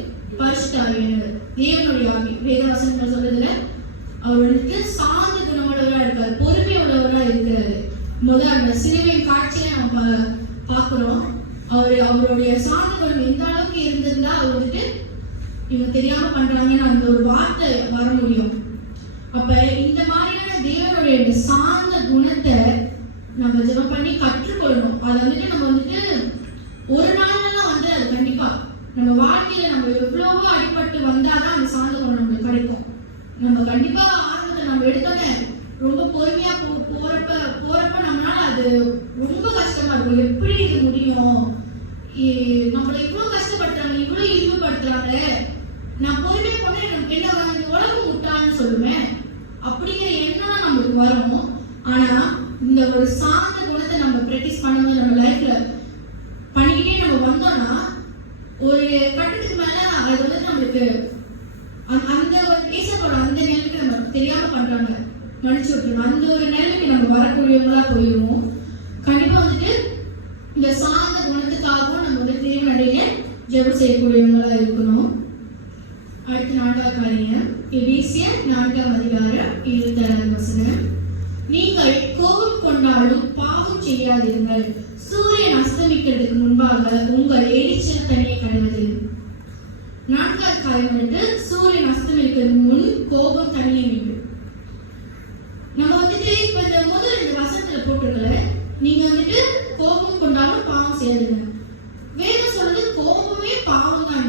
பரிசுத்த ஆவியானவர், தேவனுடைய ஆவி. வேதவசனங்கள் சொல்றதுல அவர் வந்துட்டு சாந்த குணமுள்ளவரா இருக்காரு, பொறுமை உள்ளவரா இருக்கிறாரு. முதல் அந்த சிலுவையின் காட்சியை நம்ம பார்க்கிறோம். அவருடைய சாந்த குணம் எந்த அளவுக்கு இருந்திருந்தா அவர் வந்துட்டு இவங்க தெரியாம பண்றாங்கன்னு அந்த ஒரு வார்த்தை வர முடியும். அப்ப இந்த மாதிரியான தேவனுடைய சாந்த குணத்தை நம்ம ஜெபம் பண்ணி கற்றுக்கொள்ளணும். அதை வந்துட்டு நம்ம வந்துட்டு ஒரு நாள்லாம் வந்து அது கண்டிப்பா நம்ம வாழ்க்கையில நம்ம எவ்வளவோ அடிபட்டு வந்தாதான் அந்த சாந்த குணம் நம்மளுக்கு கிடைக்கும். நம்ம கண்டிப்பா ஆரம்பத்தை நம்ம எடுத்தோன்னே ரொம்ப பொறுமையா போறப்ப நம்மளால அது ரொம்ப கஷ்டமா இருக்கும். எப்படி இது முடியும்? நம்மள இவ்வளவு கஷ்டப்படுத்துறாங்க, இவ்வளவு இழிவுபடுத்துறாங்க, நான் பொறுமையா போனா என்ன உலகம் முட்டான்னு சொல்லுவேன் அப்படிங்கிற எண்ணம் நம்மளுக்கு வரும். ஆனா இந்த ஒரு சாந்த குணத்தை நம்ம பிராக்டிஸ் பண்ணும்போது நம்ம லைஃப்ல பண்ணிக்கிட்டே நம்ம வந்தோம்னா ஒரு கட்டத்துக்கு மேல அது வந்து நம்மளுக்கு அந்த ஒரு பேசப்போட அந்த நிலைமைக்கு நம்ம தெரியாம பண்றாங்க, மன்னிச்சு விட்டுருவோம். அந்த ஒரு நிலைமைக்கு நம்ம வரக்கூடியவங்களா போயிடுவோம். கண்டிப்பா வந்துட்டு இந்த சாந்த குணத்துக்காகவும் நம்ம வந்து தேவனுடைய ஜெபம் செய்யக்கூடியவங்களா இருக்கணும். அடுத்த 4வது காரியம் எபேசியர் 4ஆம் அதிகாரம் 26வது வசனம். நீங்கள் கோபம் கொண்டாலும் பாவம் செய்யாதீர்கள், சூரியன் அஸ்தமிக்கிறதுக்கு முன்பாக உங்கள் எரிச்சல் தனியை கழுவது. 4வது காரியம் வந்து சூரியன் அஸ்தமிக்கிறதுக்கு முன் கோபம் தனியை வேண்டும். நம்ம வந்துட்டு இப்ப இந்த முதல் இந்த வசனத்துல போட்டுக்கல, நீங்க வந்துட்டு கோபம் கொண்டாலும் பாவம் செய்யாதீங்க. வேதம் சொல்றது கோபமே பாவம் தான்.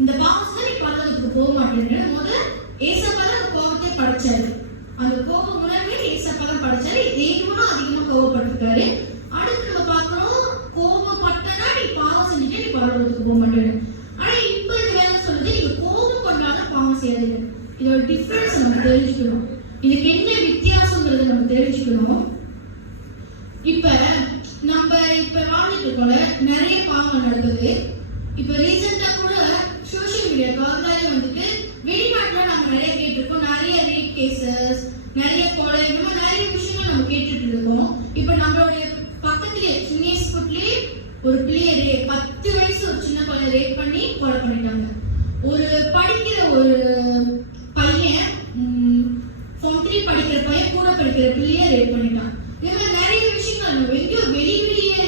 இந்த பாவம் தான் நீ பரலோகத்துக்கு போக மாட்டேன்னு முதல் ஏசப்பா தான் அந்த கோபத்தை படைச்சாரு. அந்த கோப உணர்வே ஏசப்பா தான் படைச்சாரு. தேவனும் அதிகமா கோபப்பட்டிருக்காரு. அடுத்து நம்ம பார்க்கிறோம், கோபப்பட்டனா நீ பாவம் செஞ்சுட்டு நீ பரலோகத்துக்கு போக மாட்டேன். இதோட டிஃபரன்ஸ் நம்ம தெரிஞ்சுக்கணும். இதுக்கு என்ன வித்தியாசங்கிறத நம்ம தெரிஞ்சுக்கணும். இப்ப நம்ம வாழ்ந்துட்டு இருக்கோம்ல, நிறைய பாவங்கள் நடக்குது. இப்ப ரீசெண்டா கூட சோசியல் மீடியா காரணாலே வந்துட்டு வெளிநாட்டுல நம்ம நிறைய கேட்டிருக்கோம். நிறைய ரேப் கேசஸ், நிறைய கொலை, இந்த மாதிரி நிறைய விஷயங்கள் நம்ம கேட்டுட்டு இருக்கோம். இப்ப நம்மளுடைய பக்கத்துலயே சுனேஸ்புட்லயே ஒரு பிள்ளைய 10 வயசு ஒரு சின்ன பையனை ரேப் பண்ணி கொலை பண்ணிட்டாங்க. ஒரு படிக்கிற ஒரு பையன், Form 3 படிக்கிற பையன் கூட படிக்கிற பிள்ளைய ரேப் பண்ணிட்டான். இந்த மாதிரி நிறைய விஷயங்கள் நம்ம எங்கேயோ வெளி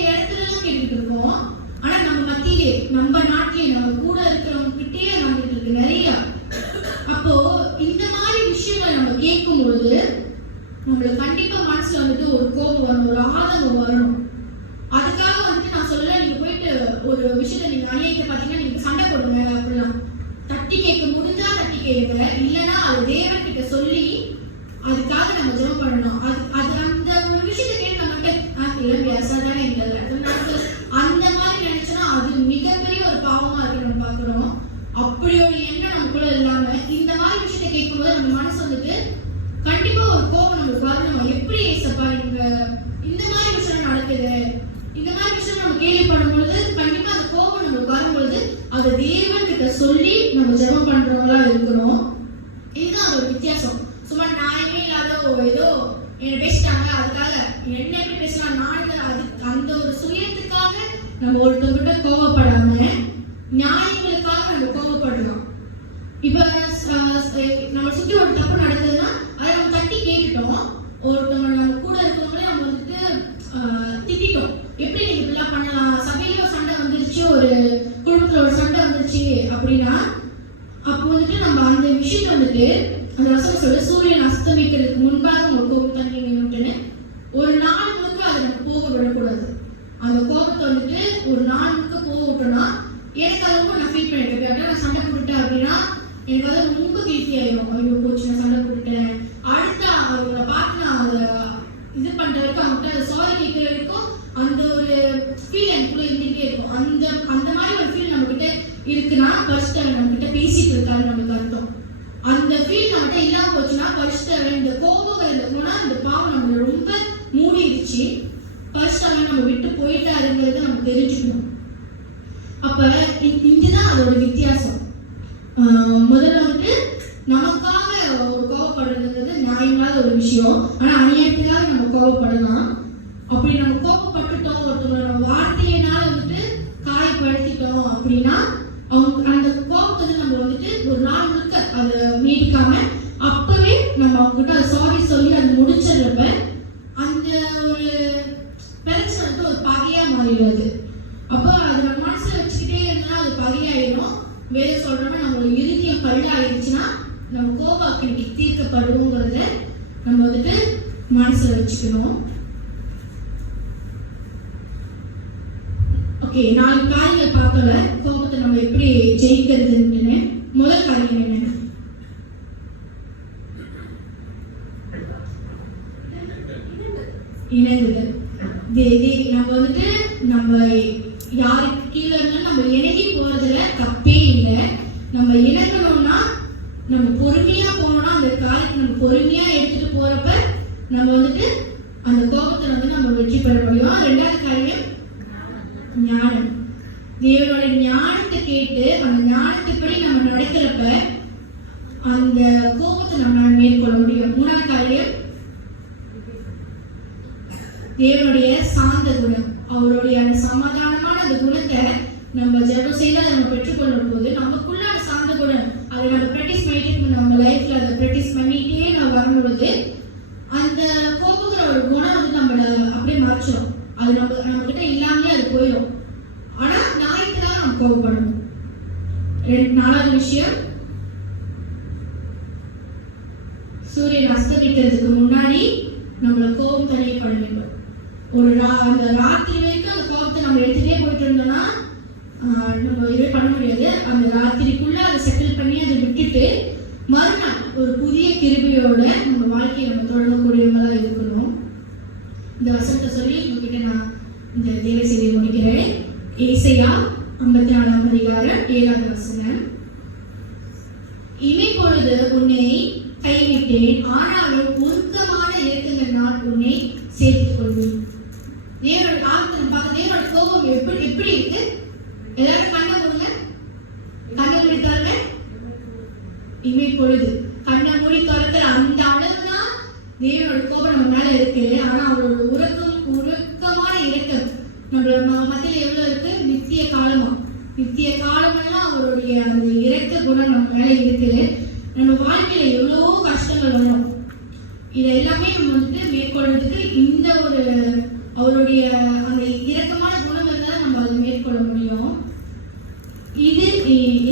இடத்துல எல்லாம் கேட்டுட்டு இருக்கோம். ஆனா நம்ம மத்தியிலே, நம்ம நாட்டிலே, நம்ம கூட இருக்கிறவங்க கிட்டே நடந்துட்டு இருக்கு நிறைய. அப்போ இந்த மாதிரி விஷயங்கள் நம்ம கேட்கும் பொழுது நம்மளுக்கு கண்டிப்பா மனசுல வந்துட்டு ஒரு கோபம் வரணும், ஒரு ஆதங்கம் வரணும். அதுக்காக வந்துட்டு நான் சொல்லல, நீங்க போயிட்டு ஒரு விஷயத்த நீங்க அநியாயத்தை பாத்தீங்கன்னா நீங்க சண்டை போடுங்க அப்படிலாம். தட்டி கேட்க முடிஞ்சா தட்டி கேட்க, இல்லைன்னா அது தேவன் கிட்ட சொல்லி அதுக்காக நம்ம ஜெபம் பண்ணணும். அது அந்த ஒரு விஷயத்தை கேட்டு நம்ம பேசாதானே இல்லை, அந்த மாதிரி நினைச்சோன்னா அது மிகப்பெரிய ஒரு பாவமா இருக்கு நம்ம பாக்குறோம். அப்படி ஒரு எண்ணம் நமக்குள்ள இல்லாம இந்த மாதிரி விஷயத்தை கேட்கும்போது நம்ம மனசு வந்துட்டு கண்டிப்பா ஒரு கோபம் நமக்கு வரணும். எப்படி ஏசப்பா நீங்க இந்த மாதிரி விஷயம் நடக்குது, இந்த மாதிரி விஷயம் நம்ம கேள்விப்படும் பொழுது கண்டிப்பா அந்த கோபம் நமக்கு வரும்பொழுது அதை தேவன் கிட்ட சொல்லி நம்ம ஜெபம் பண்றவங்களா இருக்கிறோம். இதுதான் அதோட வித்தியாசம். சும்மா நியாயமே இல்லாத ஏதோ என்ன பேசிட்டாங்க அதுக்காக என்ன எப்படி பேசலாம் நான் அந்த ஒரு சுயத்துக்காக நம்ம ஒருத்தவங்கிட்ட கோவப்படாம நியாயங்களுக்காக நம்ம கோவப்படுறோம். இப்ப நம்ம சுத்தி ஒரு தப்பு நடக்குதுன்னா அதை நம்ம தட்டி கேட்டுட்டோம். ஒருத்தவங்க நம்ம கூட இருக்கவங்களே நம்ம வந்துட்டு திட்டோம், எப்படி நீங்க இப்படிலாம் பண்ணலாம், சபையில சண்டை வந்துருச்சு, ஒரு குடும்பத்துல ஒரு சண்டை வந்துருச்சு அப்படின்னா அப்போ வந்துட்டு நம்ம அந்த விஷயத்த வந்துட்டு அந்த வசனம் சொல்ல சூரியன் அஸ்தமிக்கிறதுக்கு முன்பாக உங்க கோபம் தண்ணி வேணும்னு ஒரு நாள் முழுக்க அதை நம்ம போக விடக்கூடாது. அந்த கோபத்தை வந்துட்டு ஒரு நாள் முழுக்க போக விட்டோம்னா எனக்கு அது ரொம்ப நான் ஃபீல் பண்ணிருக்கேன். நான் சண்டை போட்டுட்டேன் அப்படின்னா எனக்கு அது ரொம்ப கில்ட்டி ஆயிடும். ஐயோ போச்சு நான் சண்டை போட்டுட்டேன், அடுத்த அவங்கள பார்த்து நான் அதை இது பண்ற வரைக்கும் அவங்ககிட்ட அதை சாரி கேட்கிற வரைக்கும் அந்த ஒரு ஃபீல் எனக்குள்ள இருந்துகிட்டே இருக்கும். அந்த மாதிரி ஒரு ஃபீல் நம்ம கிட்ட இருக்குன்னா ஃபர்ஸ்ட் நம்ம கிட்ட பேசிட்டு இருக்காரு நமக்கு அர்த்தம். அந்த ஃபீல் நம்மகிட்ட இல்லாம போச்சுன்னா ஃபர்ஸ்ட் இந்த கோபங்கள் இருந்தோம்னா அந்த பாவம் நம்மள ரொம்ப மூடிடுச்சு, ஃபர்ஸ்ட் அவன் நம்ம விட்டு போயிட்டாருங்கிறத நம்ம தெரிஞ்சுக்கணும். அப்ப இதுதான் அதோட வித்தியாசம். முதல்ல வந்துட்டு நமக்காக ஒரு கோபப்படுறதுங்கிறது நியாயமில்லாத ஒரு விஷயம். ஆனா அநியாயத்துக்காக நம்ம கோபப்படலாம். அப்படி நம்ம கோபப்பட்டுட்டோம், ஒருத்தவங்க நம்ம வார்த்தையினால வந்துட்டு காயப்படுத்திட்டோம் அப்படின்னா அவங்க அந்த கோபத்தை நம்ம வந்துட்டு ஒரு நாள் முழுக்க அதை நீடிக்காம அப்பவே நம்ம அவங்ககிட்ட அதை சாரி சொல்லி அதை முடிச்சிடுறப்ப அந்த ஒரு பிரச்சனை வந்து ஒரு பகையா மாறிடுது. அப்போ அது நம்ம மனசுல வச்சுக்கிட்டே இருந்தா அது பகையாயிடும். வேற சொல்றோம்னா நம்மளோட இறுதியம் கல்லாயிடுச்சுன்னா நம்ம கோபாக்கணிக்கு தீர்க்கப்படுவோங்கிறத நம்ம வந்துட்டு மனசுல வச்சுக்கணும். ஓகே, 4 காரியங்கள் பார்க்கல கோபத்தை நம்ம எப்படி ஜெயிக்கிறதுன்னு. முதல் காரியம் என்ன? இணங்குதல். நம்ம வந்துட்டு நம்ம யாருக்கு கீழே இருந்தாலும் நம்ம இணங்கி போறதுல தப்பே இல்லை. நம்ம இணங்கணும்னா நம்ம பொறுமையா போனோம்னா அந்த காரியத்தை நம்ம பொறுமையா எடுத்துட்டு போறப்ப நம்ம வந்துட்டு அந்த கோபத்தை வந்து நம்ம வெற்றி பெற முடியும். 2வது காரியம் ஞானம். தேவனோட ஞானத்தை கேட்டு அந்த ஞானத்தைப்படி நம்ம நடக்கிறப்ப அந்த கோபத்தை நம்ம மேற்கொள்ள முடியும். 3வது காரியம் தேவனுடைய சாந்த குணம். அவருடைய அந்த சமாதானமான அந்த குணத்தை நம்ம ஜெபம் செய்து அதை நம்ம பெற்றுக்கொள்ளும் போது நமக்குள்ள அந்த சாந்த குணம் அதை நம்ம ப்ராக்டிஸ் பண்ணிட்டு நம்ம லைஃப்ல அதை ப்ராக்டிஸ் பண்ணிட்டே நம்ம வரும்பொழுது அந்த கோபுங்கிற ஒரு குணம் வந்து நம்மள அப்படியே மறைச்சிடும். அது நம்ம கிட்ட இல்லாமலே அது போயிடும். ஆனா நாய்க்குதான் நம்ம கோபப்படணும். 4வது விஷயம் சூரியன் அஸ்தமிக்கிறதுக்கு முன்னாடி நம்மள கோபம் தனியப்பட வேண்டும். அந்த ராத்திரி வரைக்கும் அந்த கோபத்தை நம்ம எடுத்துட்டே போயிட்டு இருந்தோம்னா நம்ம இதே பண்ண முடியாது. அந்த ராத்திரிக்குள்ள அதை செட்டில் பண்ணி அதை விட்டுட்டு மறுநாள் ஒரு புதிய கிருபையோட நம்ம வாழ்க்கையை நம்ம தொடங்கக்கூடியவங்களா இருக்கணும். இந்த வசனத்தை சொல்லி உங்ககிட்ட நான் இந்த தேவ செய்தியை முடிக்கிறேன். ஏசாயா 54 அதிகாரம் 7வது வசனம். இமை போல அப்பொழுது உன்னை கைவிட்டேன், ஆனாலும் உருக்கமான இரக்கங்களினால் உன்னை சேர்த்துக் கொள்வேன். தேவனோட ஆத்மனை பார்த்து தேவனோட கோபம் எப்படி எப்படி இருக்கு? எல்லாரும் கண்ணை மூடுங்க, கண்ணை மூடித்தாங்க. இமை பொழுது கண்ணை மூடி திறக்கிற அந்த அளவுதான் தேவனோட கோபம் நம்ம மேல இருக்கு. ஆனா அவரோட உருக்கமான இரக்கம் நம்மளோட மத்தியில எவ்வளவு இருக்கு? நித்திய காலமா, நித்திய காலமெல்லாம் அவருடைய அந்த இரக்க குணம் நம்ம மேல இருக்கு. நம்ம வாழ்க்கையில எவ்வளவோ கஷ்டங்கள் வரும், இது எல்லாமே நம்ம வந்துட்டு மேற்கொள்றதுக்கு இந்த ஒரு அவருடைய அந்த இரக்கமான குணம் இருந்தால் நம்ம அதை மேற்கொள்ள முடியும். இது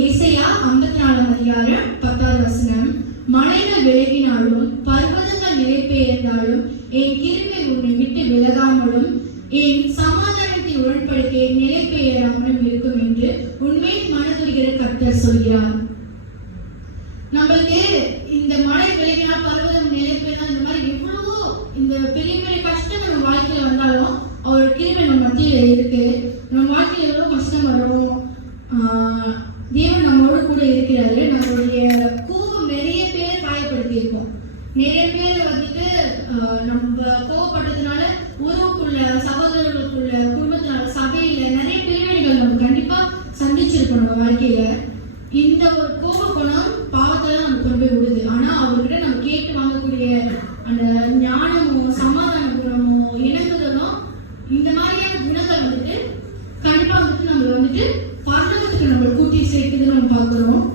ஏசாயா 54 அதிகாரம் 10வது வசனம். மலைகள் விலகினாலும் பர்வதங்கள் நிலைபெயர்ந்தாலும் என் கிருபை உன்னை விட்டு விலகாமலும் என் சமாதானத்தின் உடன்படிக்கை நிலைபெயராமலும் இருக்கும் என்று உண்மையின் மனதுருகிற கர்த்தர் சொல்கிறார். நம்மளுக்கு இந்த மழை விலகினா பர்வதம் நிலைபெயர்னா இந்த மாதிரி எவ்வளவோ இந்த பெரிய பெரிய கஷ்டம் நம்ம வாழ்க்கையில வந்தாலும் அவரோட கிருபை நம்ம மத்தியில இருக்கு. நம்ம வாழ்க்கையில எவ்வளவு கஷ்டம் வரும், தேவன் நம்மளோட கூட இருக்கிறாரு. நம்மளுடைய கோபம் நிறைய பேரை காயப்படுத்தி இருக்கோம். நிறைய பேர் வந்துட்டு நம்ம கோவப்பட்டதுனால உறவுக்குள்ள, சகோதரர்களுக்குள்ள, குடும்பத்தினால, சபையில நிறைய பிரிவினைகள் நம்ம கண்டிப்பா சந்திச்சிருக்கோம் நம்ம வாழ்க்கையில. இந்த ஒரு கோப குணம் பாவத்தை தான் நமக்கு கொண்டு போய் விடுது. ஆனா அவர்கிட்ட நம்ம கேட்டு வாங்கக்கூடிய அந்த ஞானமும் சமாதான குணமும் இணங்குதலும் இந்த மாதிரியான குணங்கள் வந்துட்டு கண்டிப்பா வந்துட்டு நம்ம வந்துட்டு பரலோகத்துக்கு நம்மளை கூட்டி சேர்க்குதுன்னு நம்ம பார்க்கிறோம்.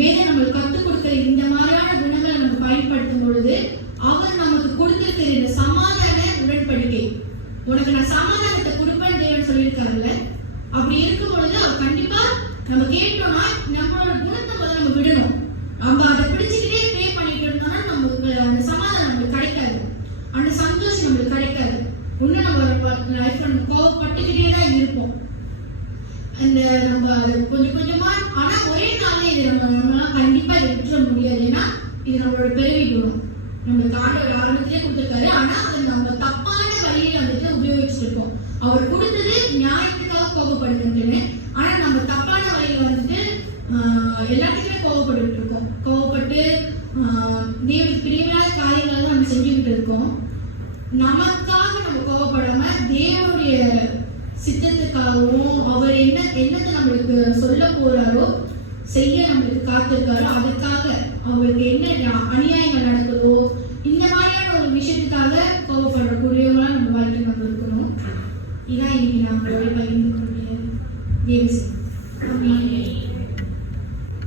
வேதம் நம்மளுக்கு கற்றுக் கொடுக்கிற இந்த மாதிரியான குணங்களை நம்ம பயன்படுத்தும் பொழுது அவர் நமக்கு கொடுத்திருக்கிற இந்த சமாதான உடன்படிக்கை, உனக்கு நான் சமாதானத்தை கொடுப்பேன் தேவன் சொல்லியிருக்காருல்ல, அப்படி இருக்கும் பொழுது அவர் கண்டிப்பா நம்ம கேட்டோம்னா நம்மளோட குணத்தை முதல்ல நம்ம விடணும். நம்ம அதை பிடிச்சிக்கிட்டே ப்ரே பண்ணிட்டு இருந்தோம்னா நமக்கு அந்த சமாதானம் நம்மளுக்கு கிடைக்காது, அந்த சந்தோஷம் நம்மளுக்கு கிடைக்காது. இன்னும் நம்ம லைஃப்ல நம்ம கோவப்பட்டுக்கிட்டே தான் இருப்போம். அந்த நம்ம அதை கொஞ்சம் கொஞ்சமா, ஆனா ஒரே நாளே இது நம்மளாம் கண்டிப்பா இதை விட்டுற முடியாது. ஏன்னா இது நம்மளோட பிறவி குணம், நம்மளுக்கு ஆண்டவர் ஆரம்பத்திலே கொடுத்துருக்காரு. ஆனா அதை நம்ம தப்பான வழியில வந்துட்டு உபயோகிச்சுட்டு இருக்கோம். அவர் கொடுத்தது நியாயத்துக்காக கோபப்படுதுன்னு, ஆனா நம்ம தப்பான வழியில வந்துட்டு எல்லாத்துக்குமே கோபப்பட்டு இருக்கோம். கோபப்பட்டு தேவனுக்கு பிரியமில்லாத காரியங்கள் தான் நம்ம செஞ்சுக்கிட்டு இருக்கோம். நமக்காக நம்ம கோபப்படாம தேவனுடைய சித்தத்துக்காகவும் அவர் என்னத்தை நம்மளுக்கு சொல்ல போறாரோ செய்ய நம்மளுக்கு காத்திருக்காரோ அதுக்காக அவருக்கு என்ன அநியாயங்கள் நடக்குதோ இந்த மாதிரியான ஒரு விஷயத்துக்காக கோபப்படக்கூடியவங்களா நம்ம வாழ்க்கை நம்ம இருக்கணும். இதான் இன்னைக்கு நம்மளோட பகிர்ந்து கொண்டிருக்கேன். தேவசி.